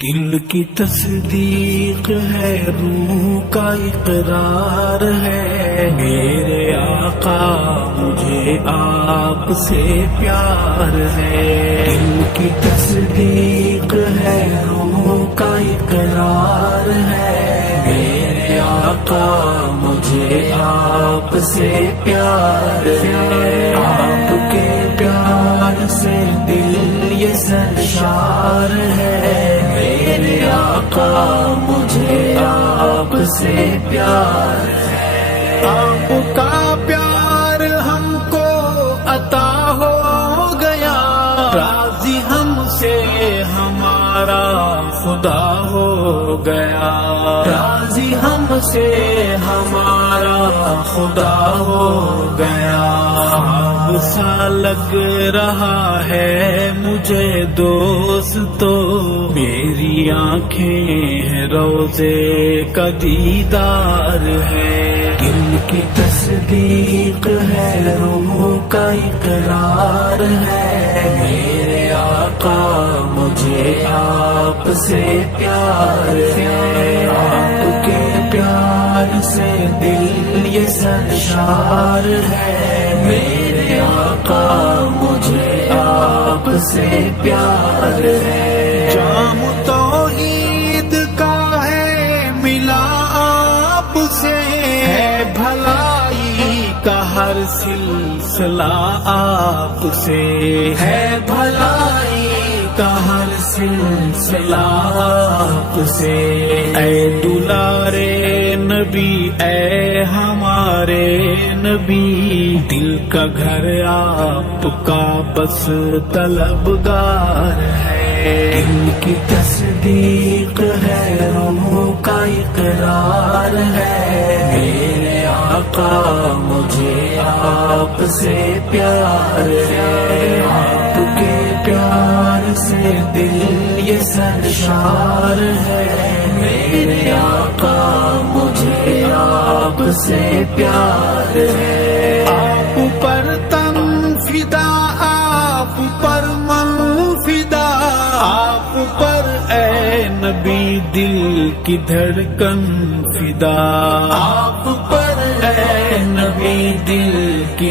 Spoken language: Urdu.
دل کی تصدیق ہے، روح کا اقرار ہے، میرے آقا مجھے آپ سے پیار ہے۔ دل کی تصدیق ہے، روح کا اقرار ہے، میرے آقا مجھے آپ سے پیار ہے۔ آپ کے پیار سے دل یہ سرشار ہے، میرے آقا مجھے آپ سے پیار ہے۔ آپ کا پیار ہم کو عطا ہو گیا، راضی ہم سے ہمارا خدا ہو گیا، راضی ہم سے ہمارا خدا ہو گیا۔ اب سا لگ رہا ہے مجھے دوستو، میری آنکھیں ہیں روضے کا دیدار ہے۔ دل کی تصدیق ہے، روح کا اقرار ہے، میرے آقا مجھے آپ سے پیار ہے۔ آپ کے پیار سے دل یہ سرشار ہے، میرے آقا مجھے آپ سے پیار ہے۔ جام توحید کا ہے ملا آپ سے، ہے بھلائی کا ہر سلسلہ آپ سے، ہے بھلائی کا ہر سلسلہ آپ سے۔ اے دلارے نبی، اے ہمارے نبی، دل کا گھر آپ کا بس طلبگار ہے۔ دل کی تصدیق ہے، روح کا اقرار ہے، میرے آقا مجھے آپ سے پیار ہے۔ آپ کے پیار سے دل یہ سرشار ہے، میرے آقا مجھے آپ سے پیار ہے۔ آپ پر تن فدا، آپ پر من فدا، آپ پر اے نبی دل کی دھڑکن فدا، آپ پر اے نبی دل کی